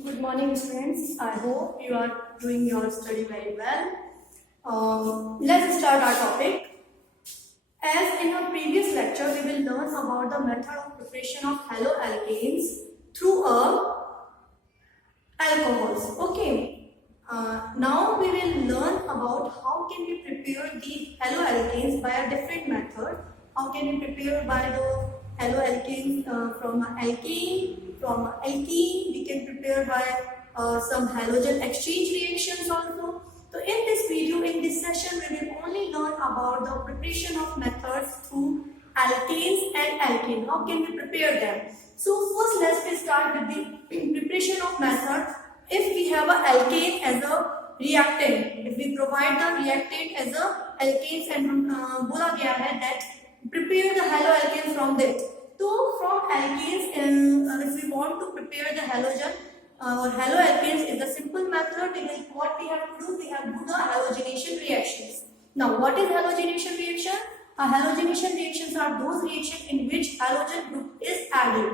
Good morning, friends. I hope you are doing your study very well. Let's start our topic. As in our previous lecture, we will learn about the method of preparation of haloalkanes through alcohols. Okay. Now we will learn about how can we prepare the haloalkanes by a different method. How can we prepare by the haloalkanes from alkane, from alkene. We can prepare by some halogen exchange reactions also. So in this video, in this session, we will only learn about the preparation of methods through alkanes and alkene. How can we prepare them? So first let's start with the preparation of methods. If we have a alkane as a reactant, if we provide the reactant as a alkanes and बोला गया है that prepare the haloalkanes from that. So from alkanes, if we want to prepare the halogen or haloalkanes is a simple method. What we have to do, we have to do the halogenation reactions. Now what is halogenation reaction? Halogenation reactions are those reactions in which halogen group is added.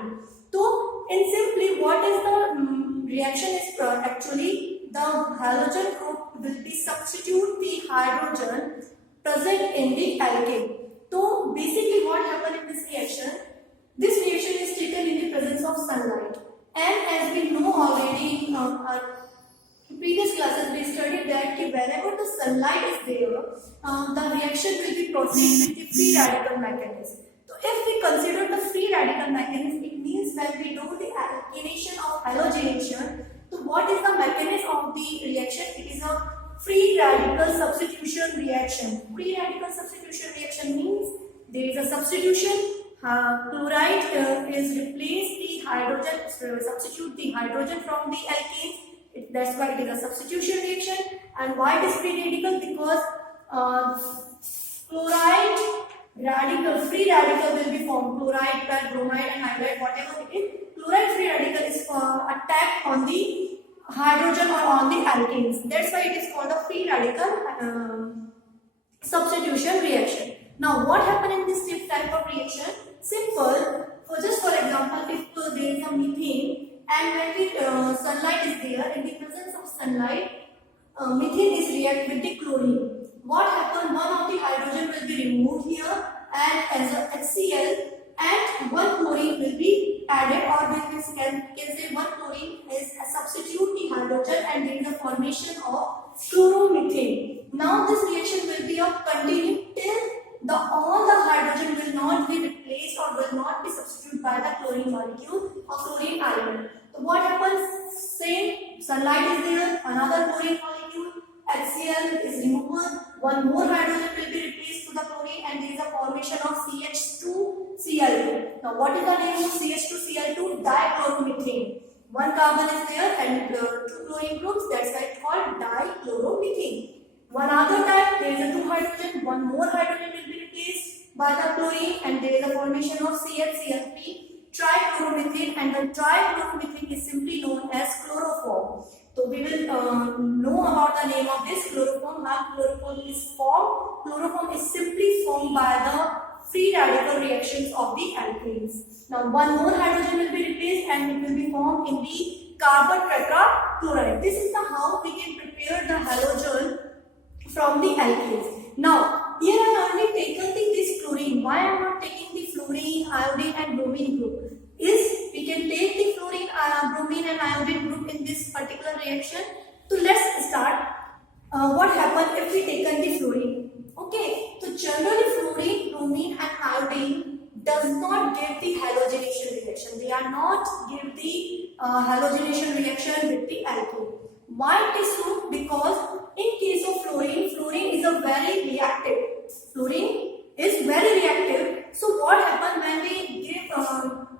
So in simply what is the reaction is actually the halogen group will be substitute the hydrogen present in the alkane. So basically what happens in this reaction? This reaction is taken in the presence of sunlight, and as we know already in our previous classes we studied that whenever the sunlight is there, the reaction will be proceed with the free radical mechanism. So if we consider the free radical mechanism, it means when we do the alkylation of halogenation, so what is the mechanism of the reaction? It is a free radical substitution reaction. Free radical substitution reaction means there is a substitution. Chloride is replace the hydrogen, substitute the hydrogen from the alkanes. That's why it is a substitution reaction. And why it is free radical? Because chloride radical, free radical will be formed. Chloride, bromide and hydride, whatever it is. Chloride free radical is attacked on the hydrogen or on the alkanes. That's why it is called a free radical substitution reaction. Now what happens in this type of reaction? Simple. So just for example, if there is a methane and when the sunlight is there, in the presence of sunlight, methane is react with the chlorine. What happens? One of the hydrogen will be removed here and as a HCl, and one chlorine will be added, or we can say one chlorine is a substitute the hydrogen and there is a formation of chloromethane. Now this reaction will be of continue till all the hydrogen will not be replaced or will not be substituted by the chlorine molecule or chlorine ion. So what happens? Same sunlight is there, another chlorine molecule, HCl is removed, one more hydrogen will be replaced to the chlorine and there is a formation of CH2Cl2. Now what is the name of CH2Cl2? Dichloromethane. One carbon is there and two chlorine groups, that's why it's called dichloromethane. One other type, there is a two hydrogen, one more hydrogen will be replaced by the chlorine and there is a formation of CHCl3, trichloromethane, and the trichloromethane is simply known as chloroform. So we will know about the name of this chloroform, how chloroform is formed. Chloroform is simply formed by the free radical reactions of the alkanes. Now one more hydrogen will be replaced and it will be formed in the carbon tetrachloride. This is the how we can prepare the halogen from the alkanes. Now here I have already taken this chlorine. Why I am not taking the fluorine, iodine and bromine group? Is we can take the fluorine, bromine and iodine group in this particular reaction. So let's start. What happens if we taken the fluorine? Okay, so generally fluorine, bromine and iodine does not give the halogenation reaction. They are not give the halogenation reaction with the alkane. Why it is so? Because in case of fluorine, fluorine is a very reactive. Fluorine is very reactive. So what happens when we give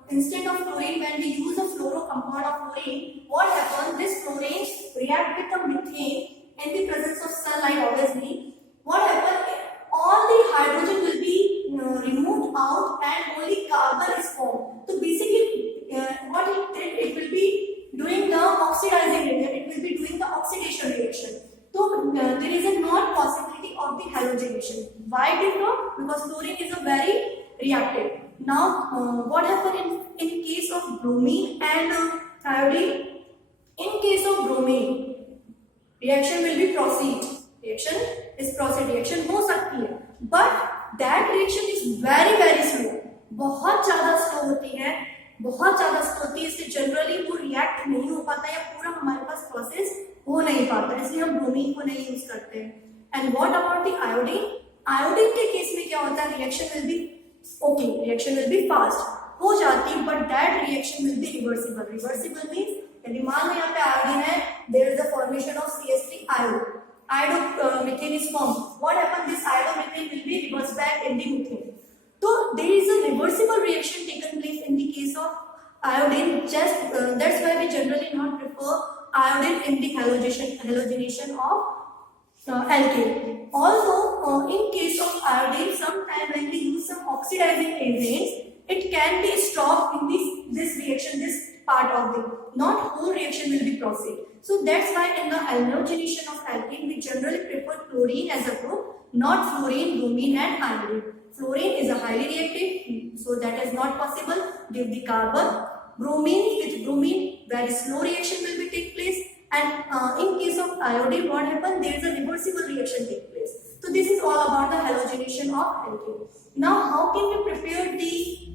instead of fluorine, when we use a fluoro compound of fluorine, what happens? This fluorine react with the methane in the presence of sunlight. Obviously, what happens? All the hydrogen will be removed out and only carbon is formed. So basically, what it did, it will be doing the oxidizing reaction. It will be doing the oxidation reaction. So there is a not possibility of the halogenation. Why did not? Because fluorine is a very reactive. Now what happened in case of bromine and iodine? In case of bromine, reaction will be proceed. Reaction is proceed. Reaction हो सकती है, but that reaction is very very slow. बहुत ज़्यादा slow होती है, बहुत ज़्यादा slow होती है, इससे जनरली वो रिएक्ट नहीं हो पाता या पूरा हमारे पास प्रोसेस हो नहीं पाता, इसलिए हम ब्रोमीन को नहीं यूज करते हैं. And what about the iodine? Iodine के केस में क्या होता है? Reaction will be okay, reaction will be fast हो जाती, but that reaction will be reversible. Reversible means यदि मान लो यहाँ पे आयोडीन है, there is the formation of CH3 iode. Iodomethane is formed. What happens? This iodomethane will be reversed back in the methane. So there is a reversible reaction taken place in the case of iodine. Just that's why we generally not prefer iodine in the halogenation of alkane. Also, in case of iodine, sometimes when we use some oxidizing agents, it can be stopped in this reaction, this part of the not whole reaction will be proceed. So that's why in the halogenation of alkene we generally prefer chlorine as a group, not fluorine, bromine and iodine. Fluorine is a highly reactive, so that is not possible due to the carbon. Bromine, with bromine very slow reaction will be take place, and in case of iodine what happens? There is a reversible reaction take place. So this is all about the halogenation of alkene. Now how can we prepare the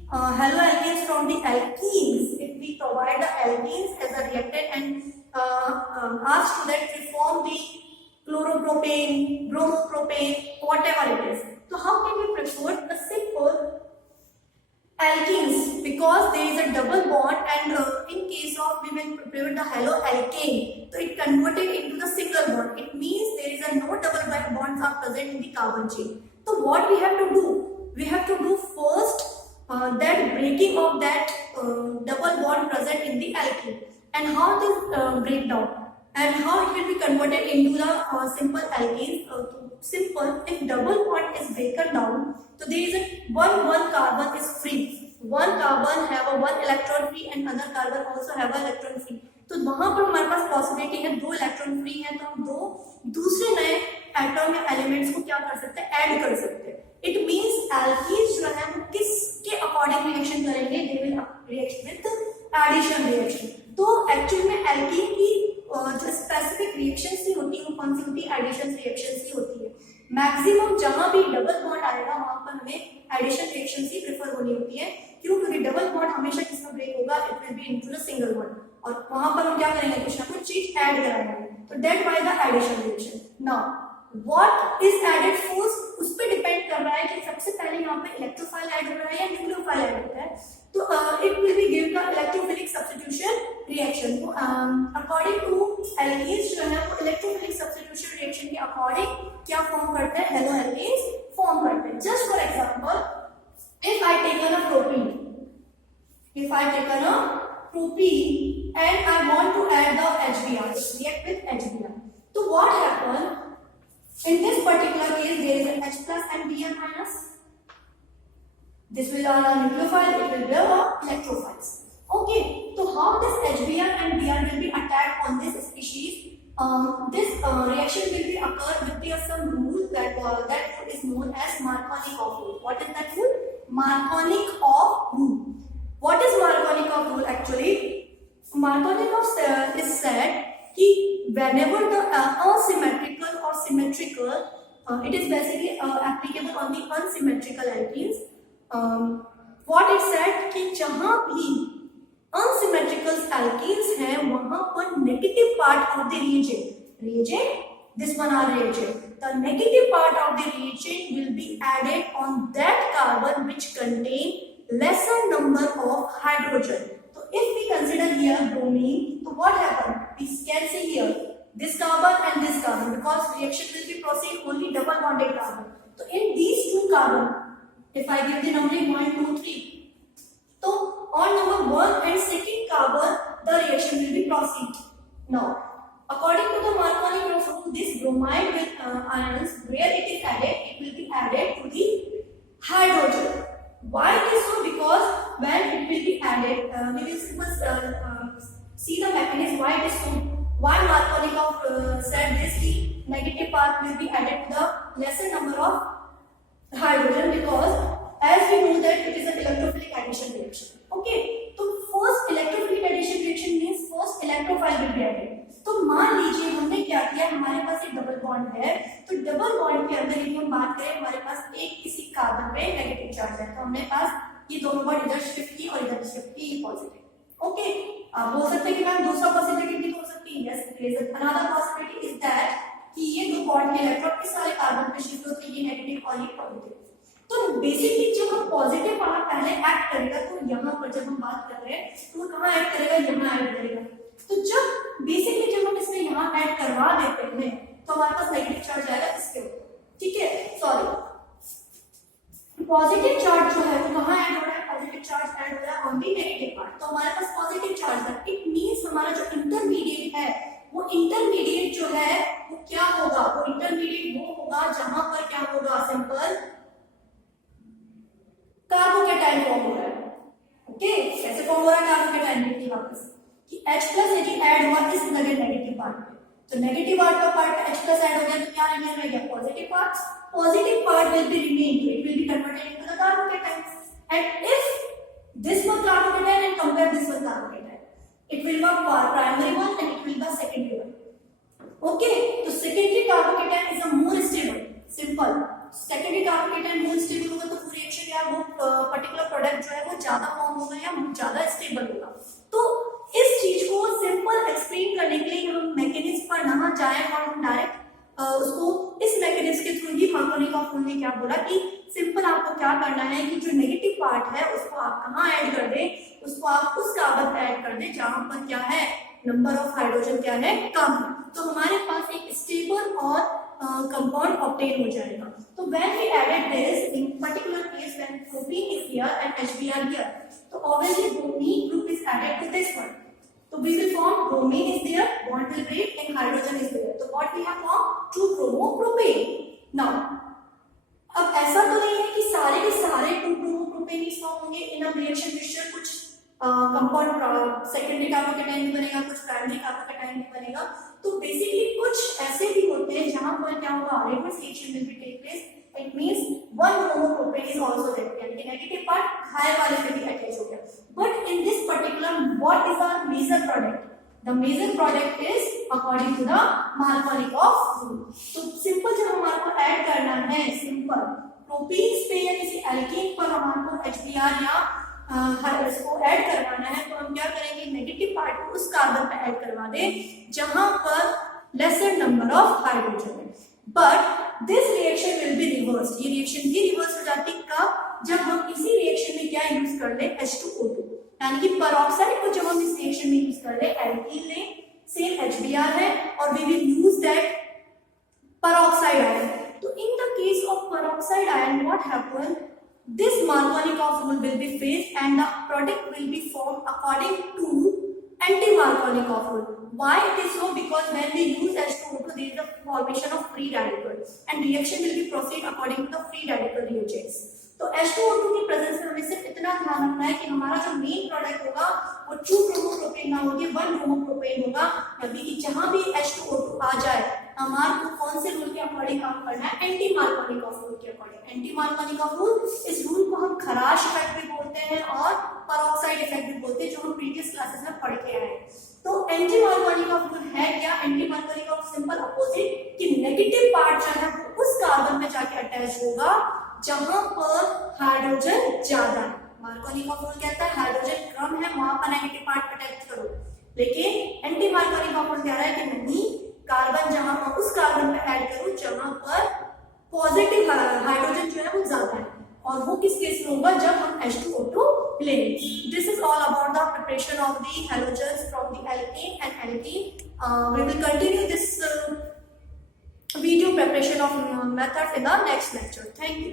haloalkanes from the alkenes? If we provide the alkenes as a reactant and asked to that to form the chloropropane, bromopropane, whatever it is. So how can we prepare a simple alkenes? Because there is a double bond, and in case of we will prepare the haloalkane, so it converted into the single bond. It means there is a no double bonds are present in the carbon chain. So what we have to do? We have to do first that breaking of that double bond present in the alkene. And how this break down and how it will be converted into the simple alkenes. Simple, if double bond is broken down, so there is a one carbon is free. One carbon have a one electron free and other carbon also have a electron free. तो वहां पर हमारे पास possibility है दो electron free है, तो हम दो दूसरे नए एटम या एलिमेंट्स को क्या कर सकते हैं? ऐड कर सकते हैं. इट मींस एल्कीन्स जो है वो किसके अकॉर्डिंग रिएक्शन करेंगे? They will react with addition reaction. तो एक्चुअली में एल्कीन की जो स्पेसिफिक रिएक्शंस ही होती है वो कौन सी होती है? एडिशन रिएक्शंस ही होती है. मैक्सिमम जहां भी डबल बॉन्ड आएगा वहां पर हमें एडिशन रिएक्शंस ही प्रेफर होनी होती है. क्यों? क्योंकि डबल बॉन्ड हमेशा किसमें ब्रेक होगा? It will be into the single bond, और वहां पर हम क्या करेंगे? कुछ ना कुछ चीज ऐड कराएंगे. तो that by the addition reaction. Now what is added first? उस पर डिपेंड कर रहा है कि सबसे पहले यहाँ पे इलेक्ट्रोफाइल ऐड हो रहा है या न्यूक्लियोफाइल ऐड होता है. तो it will be give the electrophilic substitution reaction. तो अकॉर्डिंग टू एल्कीन्स जो है वो इलेक्ट्रोफिलिक सब्स्टिट्यूशन रिएक्शन के अकॉर्डिंग क्या फॉर्म करते हैं? हेलोएल्केन्स फॉर्म करते हैं. Just for example, if I taken a propene, if I taken a propene and I want to add the HBr, react with HBr. So what happen? In this particular case, there is an H plus and Br minus. This will are a nucleophile, it will be a electrophiles. Okay, so how this HBr and Br will be attacked on this species? This reaction will be occur with some rule that is known as Markovnikov rule. What is that rule? Markovnikov rule. What is Markovnikov rule actually? Markovnikov is said कि whenever the asymmetrical or symmetrical, it is basically applicable on the unsymmetrical alkenes. What it said कि जहाँ भी unsymmetrical alkenes हैं वहाँ पर negative part of the reagent, this one are reagent. The negative part of the reagent will be added on that carbon which contain lesser number of hydrogen. So if we consider here bromine, so what happened? We can see here this carbon and this carbon, because reaction will be proceed only double bonded carbon. So in these two carbon, if I give the numbering 1, 2, 3, so on number 1 and second carbon, the reaction will be proceed. Now, according to the Markovnikov rule, this bromide with ions, where it is added, it will be added to the hydrogen. Why it is so? Because when it will be added, we will see the mechanism why it is so. Why Markovnikov said this? The negative part will be added to the lesser number of hydrogen, because as we know that it is an electrophilic addition reaction. Okay, so first electrophilic addition reaction means first electrophile will be added. Bond है, तो double bond के अंदर यदि हम बात करें हमारे पास एक किसी कार्बन पे नेगेटिव चार्ज है, तो हमने पास ये दोनों बॉन्ड इधर शिफ्ट की और इधर शिफ्ट की पॉजिटिव। ओके, आप बोल सकते हैं कि मैम दूसरा पॉसिबिलिटी भी हो सकती है, yes there is another possibility is that कि ये दो बॉन्ड के इलेक्ट्रॉन किस वाले कार्बन पे शिफ्ट होते हैं, ये नेगेटिव और ये पॉजिटिव। तो बेसिकली जब हम पॉजिटिव वाला पहले एक्ट करेगा तो यहाँ पर जब हम बात कर रहे हैं तो वो कहाँ ऐड करेगा, यहाँ ऐड करेगा। तो जब बेसिकली जब हम इसमें यहाँ ऐड करवा देते हैं तो हमारे पास नेगेटिव चार्ज आएगा इसके ऊपर, ठीक है, सॉरी पॉजिटिव चार्ज जो है वो कहाँ ऐड हो रहा है, पॉजिटिव चार्ज ऐड हो रहा है ऑन दी नेगेटिव पार्ट। तो हमारे पास पॉजिटिव चार्ज है, इट मींस हमारा जो इंटरमीडिएट है वो इंटरमीडिएट जो है वो क्या होगा, वो इंटरमीडिएट वो होगा जहां पर क्या होगा, सिंपल कार्बोकेटाइन फॉर्म हो रहा है। ओके, कैसे फॉर्म हो रहा है कार्बोकेटाइन, देखिए वापस कि H+ यदि ऐड हुआ इस नेगेटिव पार्ट में, तो नेगेटिव पार्ट का पार्ट H+ ऐड हो गया तो क्या रिमेन रह गया, positive part. Positive part will be remain, it will be converted into the carbocation, and if this one carbocation and compare this one carbocation, it will not be primary one and it will be secondary one. Okay, तो secondary carbocation is a more stable, simple. Secondary carbocation more stable होगा तो पूरी reaction या वो particular product जो है वो ज्यादा फॉर्म होगा या ज्यादा स्टेबल होगा। तो इस चीज को सिंपल एक्सप्लेन करने के लिए हम मैकेनिज्म पर ना जाए और हम डायरेक्ट उसको इस मैकेनिज्म के थ्रू ही मार्कोनिकॉफ ने क्या बोला कि सिंपल आपको क्या करना है कि जो नेगेटिव पार्ट है उसको आप कहाँ ऐड कर दें, उसको आप उस कार्बन पे ऐड कर दें जहां पर क्या है, नंबर ऑफ हाइड्रोजन क्या है, कम है। तो हमारे पास एक स्टेबल और कंपाउंड ऑब्टेन हो जाएगा। तो when we added this in particular case when propene is here and HBr here, तो obviously bromine group is added to this one, तो we will form bromine is there, bond will break and hydrogen is there, so what we have formed 2-bromopropane। now अब ऐसा तो नहीं है कि सारे के सारे 2-bromopropane ही फॉर्म होंगे इन अ रिएक्शन मिक्सचर, कुछ कंपाउंड सेकेंडरी कार्बोकेटाइन भी बनेगा, कुछ प्राइमरी कार्बोकेटाइन भी बनेगा। तो बेसिकली कुछ ऐसे भी होते हैं जहां पर क्या होगा, reverse reaction will be take place, it means 1-bromopropane is also there, यानी कि नेगेटिव पार्ट हायर वाले पे भी अटैच हो गया। But in this particular what is our major product, the major product is according to the Markovnikov rule. तो simple जब हमारे को ऐड करना है, सिंपल प्रोपीन्स पे या किसी एल्केन पर हमारे को HBr या इसको ऐड करवाना है, तो हम क्या करेंगे, नेगेटिव पार्ट को उस कार्बन पे ऐड करवा दें जहां पर लेसर नंबर ऑफ हाइड्रोजन है। But this reaction will be reverse, ये रिएक्शन भी रिवर्स हो जाती है कब, जब हम इसी रिएक्शन में क्या यूज कर ले, H2O2, यानी कि पेरोक्साइड को जब हम इस रिएक्शन में यूज कर ले, एल्कीन ले, सेम HBr है और we will use that peroxide ion। तो in the case of peroxide ion what happen, this Markovnikov rule will be phased and the product will be formed according to anti-Markovnikov rule। Why it is so? Because when we use H2O2 there is a formation of free radicals and reaction will be proceed according to the free radical reagents। तो H2O2 की presence में हमें सिर्फ इतना ध्यान रखना है कि हमारा जो मेन प्रोडक्ट होगा वो 2-bromopropane ना होगी, 1-bromopropane होगा, यानी कि जहां भी H2O2 आ जाए हमारे को कौन से रूल के अकॉर्डिंग काम करना है, एंटी मार्कोनिकॉफ रूल के अकॉर्डिंग। एंटी मार्कोनिकॉफ रूल, इस रूल को हम खराश इफेक्ट भी बोलते हैं और पेरोक्साइड इफेक्ट भी बोलते हैं, जो हम प्रीवियस क्लासेस में पढ़ के आए हैं। तो एंटी मार्कोनिकॉफ रूल है क्या, एंटी मार्कोनिकॉफ सिंपल अपोजिट कि नेगेटिव पार्ट जो है उस कार्बन पे जाके अटैच होगा जहां पर हाइड्रोजन ज्यादा है। मार्कोनिकॉफ रूल कहता है हाइड्रोजन कम है वहां पर नेगेटिव पार्ट अटैच करो, लेकिन एंटी मार्कोनिकॉफ रूल कह रहा है कि नहीं, कार्बन जहां पर उस कार्बन पे ऐड करो जहां पर पॉजिटिव हाइड्रोजन जो है वो ज्यादा है, और वो किस केस में होगा, जब हम H2O2 लेंगे। This is all about the preparation of the halogens from the alkane and alkene. We will continue this video preparation of methods in the next lecture. Thank you.